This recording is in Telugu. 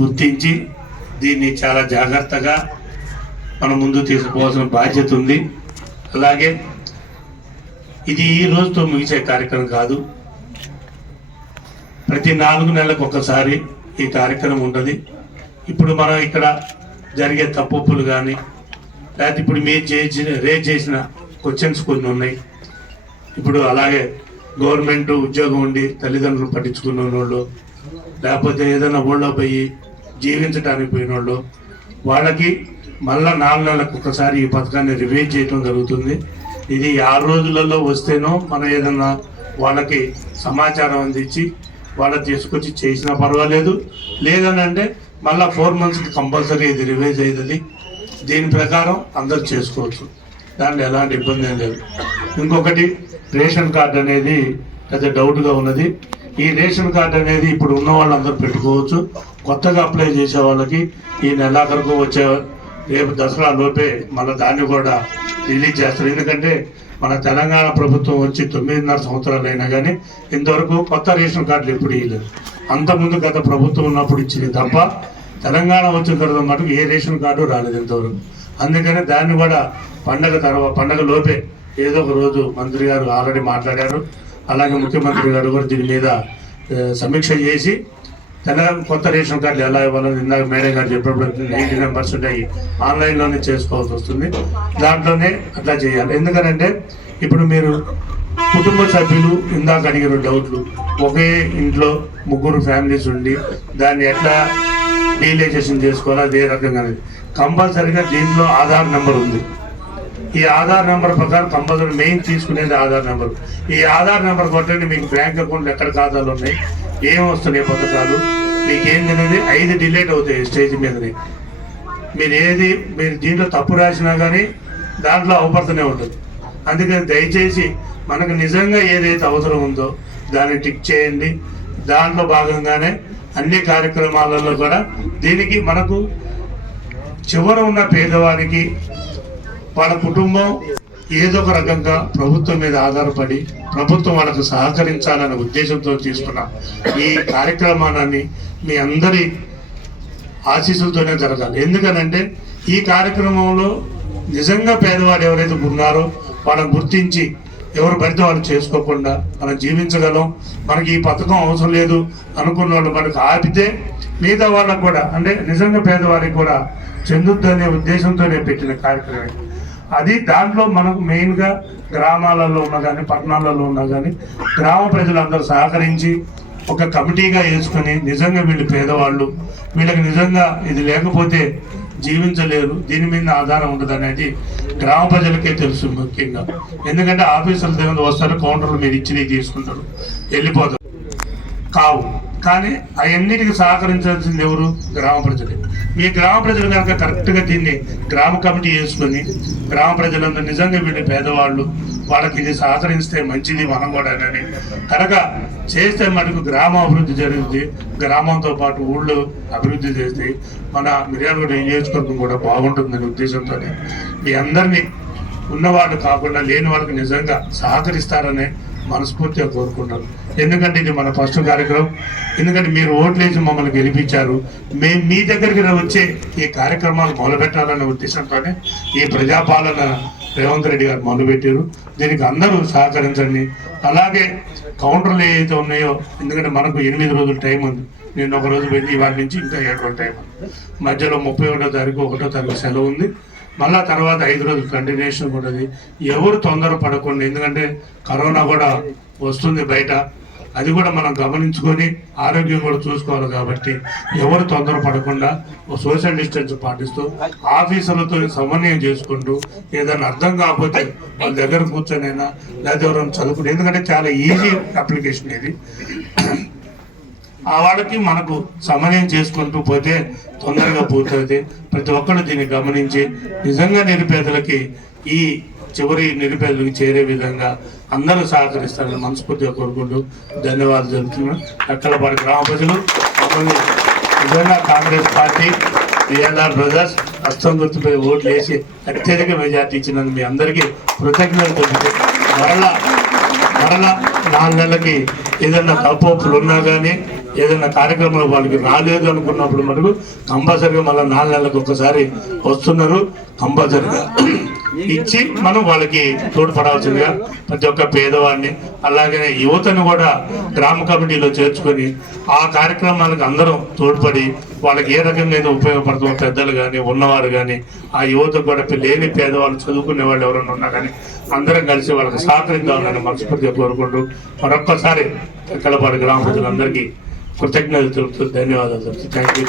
గుర్తించి దీన్ని చాలా జాగ్రత్తగా మనం ముందు తీసుకోవాల్సిన బాధ్యత ఉంది. అలాగే ఇది ఈ రోజుతో ముగిసే కార్యక్రమం కాదు. ప్రతి 4 నెలలకు ఒకసారి ఈ కార్యక్రమం ఉంటుంది. ఇప్పుడు మనం ఇక్కడ జరిగే తప్పులు కానీ లేకపోతే ఇప్పుడు మీరు రేజ్ చేసిన క్వశ్చన్స్ కొన్ని ఉన్నాయి. ఇప్పుడు అలాగే గవర్నమెంట్ ఉద్యోగం ఉండి తల్లిదండ్రులు పట్టించుకున్న వాళ్ళు, లేకపోతే ఏదైనా ఊళ్ళో పోయి జీవించడానికి పోయిన వాళ్ళు, వాళ్ళకి మళ్ళా 4 నెలలకు ఒకసారి ఈ పథకాన్ని రివైజ్ చేయడం జరుగుతుంది. ఇది 6 రోజులలో వస్తేనో మనం ఏదన్నా వాళ్ళకి సమాచారం అందించి వాళ్ళకి తీసుకొచ్చి చేసినా పర్వాలేదు. లేదని అంటే మళ్ళీ 4 మంత్స్కి కంపల్సరీ ఇది రివైజ్ అవుతుంది. దీని ప్రకారం అందరూ చేసుకోవచ్చు, దాంట్లో ఎలాంటి ఇబ్బంది ఏం లేదు. ఇంకొకటి రేషన్ కార్డు అనేది పెద్ద డౌట్గా ఉన్నది. ఈ రేషన్ కార్డు అనేది ఇప్పుడు ఉన్న వాళ్ళందరూ పెట్టుకోవచ్చు. కొత్తగా అప్లై చేసే వాళ్ళకి ఈ నెలాఖరుకు వచ్చే రేపు దసరా లోపే మళ్ళీ దాన్ని కూడా రిలీజ్ చేస్తారు. ఎందుకంటే మన తెలంగాణ ప్రభుత్వం వచ్చి 9.5 సంవత్సరాలు అయినా కానీ ఇంతవరకు కొత్త రేషన్ కార్డులు ఎప్పుడు ఇవ్వలేదు. అంతకుముందు గత ప్రభుత్వం ఉన్నప్పుడు ఇచ్చింది తప్ప తెలంగాణ వచ్చిన తర్వాత మటుకు ఏ రేషన్ కార్డు రాలేదు ఇంతవరకు. అందుకని దాన్ని కూడా పండగ లోపే ఏదో ఒక రోజు మంత్రి గారు ఆల్రెడీ మాట్లాడారు. అలాగే ముఖ్యమంత్రి గారు కూడా దీని మీద సమీక్ష చేసి కొత్త రేషన్ కార్డులు ఎలా ఇవ్వాలని ఇందాక మేడం గారు చెప్పినప్పుడు 99% అయ్యి ఆన్లైన్లోనే చేసుకోవాల్సి వస్తుంది. దాంట్లోనే అట్లా చేయాలి. ఎందుకనంటే ఇప్పుడు మీరు కుటుంబ సభ్యులు ఇందాక అడిగిన డౌట్లు, ఒకే ఇంట్లో 3 ఫ్యామిలీస్ ఉండి దాన్ని ఎట్లా డీలైజేషన్ చేసుకోవాలో అదే రకంగా కంపల్సరీగా దీంట్లో ఆధార్ నెంబర్ ఉంది. ఈ ఆధార్ నెంబర్ ప్రకారం కంపల్సరీ మెయిన్ తీసుకునేది ఆధార్ నెంబర్. ఈ ఆధార్ నెంబర్ కొట్టండి, మీకు బ్యాంక్ అకౌంట్లు ఎక్కడ ఖాతాలు ఉన్నాయి, ఏం వస్తున్నాయి పథకాలు, మీకేం తినేది 5 డిలేట్ అవుతాయి స్టేజ్ మీదనే. మీరు దీంట్లో తప్పు రాసినా కానీ దాంట్లో అవపడుతూనే ఉంటుంది. అందుకని దయచేసి మనకు నిజంగా ఏదైతే అవసరం ఉందో దాన్ని టిక్ చేయండి. దాంట్లో భాగంగానే అన్ని కార్యక్రమాలలో కూడా దీనికి మనకు చివర ఉన్న పేదవానికి వాళ్ళ కుటుంబం ఏదో ఒక రకంగా ప్రభుత్వం మీద ఆధారపడి ప్రభుత్వం వాళ్ళకు సహకరించాలనే ఉద్దేశంతో తీసుకున్న ఈ కార్యక్రమాన్ని మీ అందరి ఆశీస్సులతోనే జరగాలి. ఎందుకనంటే ఈ కార్యక్రమంలో నిజంగా పేదవాడు ఎవరైతే ఉన్నారో వాళ్ళని గుర్తించి ఎవరు పడితే వాళ్ళు చేసుకోకుండా మనం జీవించగలం, మనకి ఈ పథకం అవసరం లేదు అనుకున్న వాళ్ళు మనకు ఆపితే మిగతా వాళ్ళకు కూడా అంటే నిజంగా పేదవారికి కూడా చెందుద్దనే ఉద్దేశంతోనే పెట్టిన కార్యక్రమం అది. దాంట్లో మనకు మెయిన్గా గ్రామాలలో ఉన్నా కానీ పట్టణాలలో ఉన్నా కానీ గ్రామ ప్రజలందరూ సహకరించి ఒక కమిటీగా వేసుకొని నిజంగా వీళ్ళు పేదవాళ్ళు, వీళ్ళకి నిజంగా ఇది లేకపోతే జీవించలేరు, దీని మీద ఆధారం ఉండదు అనేది గ్రామ ప్రజలకే తెలుసు ముఖ్యంగా. ఎందుకంటే ఆఫీసర్ల దగ్గర వస్తారు, కౌంటర్లు మీరు ఇచ్చినవి తీసుకుంటారు, వెళ్ళిపోతారు కావు. కానీ అవన్నిటికి సహకరించాల్సింది ఎవరు? గ్రామ ప్రజలే. మీ గ్రామ ప్రజలు కనుక కరెక్ట్గా దీన్ని గ్రామ కమిటీ వేసుకొని గ్రామ ప్రజలందరూ నిజంగా వీళ్ళు పేదవాళ్ళు, వాళ్ళకి ఇది సహకరిస్తే మంచిది మనం కూడా అని కనుక చేస్తే మనకు గ్రామ అభివృద్ధి జరుగుతుంది. గ్రామంతో పాటు ఊళ్ళో అభివృద్ధి చేస్తే మన మిర్యాలగూడ నియోజకవర్గం కూడా బాగుంటుందనే ఉద్దేశంతో మీ అందరినీ ఉన్నవాళ్ళు కాకుండా లేని వాళ్ళకి నిజంగా సహకరిస్తారనే మనస్ఫూర్తిగా కోరుకుంటాను. ఎందుకంటే ఇది మన ఫస్ట్ కార్యక్రమం. ఎందుకంటే మీరు ఓట్లేసి మమ్మల్ని గెలిపించారు. మేము మీ దగ్గరికి వచ్చే ఈ కార్యక్రమాలు మొదలుపెట్టాలనే ఉద్దేశంతోనే ఈ ప్రజాపాలన రేవంత్ రెడ్డి గారు మొదలుపెట్టారు. దీనికి అందరూ సహకరించండి. అలాగే కౌంటర్లు ఏవైతే ఉన్నాయో, ఎందుకంటే మనకు 8 రోజులు టైం ఉంది. నేను ఒక రోజు వెళ్ళి ఇవాళ నుంచి ఇంకా 7 రోజులు టైం ఉంది. మధ్యలో 31వ తారీఖు 1వ తారీఖు సెలవు ఉంది. మళ్ళా తర్వాత 5 రోజులు కంటిన్యూషన్ ఉంటుంది. ఎవరు తొందర పడకుండా, ఎందుకంటే కరోనా కూడా వస్తుంది బయట, అది కూడా మనం గమనించుకొని ఆరోగ్యం కూడా చూసుకోవాలి. కాబట్టి ఎవరు తొందర పడకుండా సోషల్ డిస్టెన్స్ పాటిస్తూ ఆఫీసర్లతో సమన్వయం చేసుకుంటూ ఏదైనా అర్థం కాకపోతే వాళ్ళ దగ్గర కూర్చొనైనా లేదా ఎవరైనా చదువుకుంటే, ఎందుకంటే చాలా ఈజీ అప్లికేషన్ ఇది, ఆ వాళ్ళకి మనకు సమన్వయం చేసుకుంటూ పోతే తొందరగా పూర్తవుతుంది. ప్రతి ఒక్కరు దీన్ని గమనించి నిజంగా నిరుపేదలకి ఈ చివరి నిరుపేదలకు చేరే విధంగా అందరూ సహకరిస్తారని మనస్ఫూర్తిగా కోరుకుంటూ ధన్యవాదాలు చెబుతున్నాను. అక్కలపాడు గ్రామ ప్రజలు నిజంగా కాంగ్రెస్ పార్టీ బిఎల్ఆర్ బ్రదర్స్ హస్తం గుర్తుపై ఓట్లు వేసి అత్యధిక మెజార్టీ ఇచ్చినందుకు మీ అందరికీ కృతజ్ఞతలు తెలుపుతూ మరలా 4 నెలలకి ఏదన్నా తప్పులు ఉన్నా కానీ ఏదైనా కార్యక్రమంలో వాళ్ళకి రాలేదు అనుకున్నప్పుడు మనకు కంపల్సరిగా మళ్ళీ 4 నెలలకు ఒకసారి వస్తున్నారు. కంపల్సరిగా ఇచ్చి మనం వాళ్ళకి తోడ్పడాల్సిందిగా ప్రతి ఒక్క పేదవాడిని అలాగనే యువతను కూడా గ్రామ కమిటీలో చేర్చుకొని ఆ కార్యక్రమాలకు అందరం తోడ్పడి వాళ్ళకి ఏ రకంగా అయితే ఉపయోగపడుతుందో పెద్దలు కానీ ఉన్నవారు కానీ ఆ యువతకు కూడా లేని పేదవాళ్ళు చదువుకునే వాళ్ళు ఎవరైనా ఉన్నా కానీ అందరం కలిసి వాళ్ళకి సహకరిద్దామని మనస్ఫూర్తిగా కోరుకుంటూ మరొక్కసారి కలపాడు గ్రామ ప్రజలందరికీ కృతజ్ఞతలు తెలుపుతూ ధన్యవాదాలు. Thank you.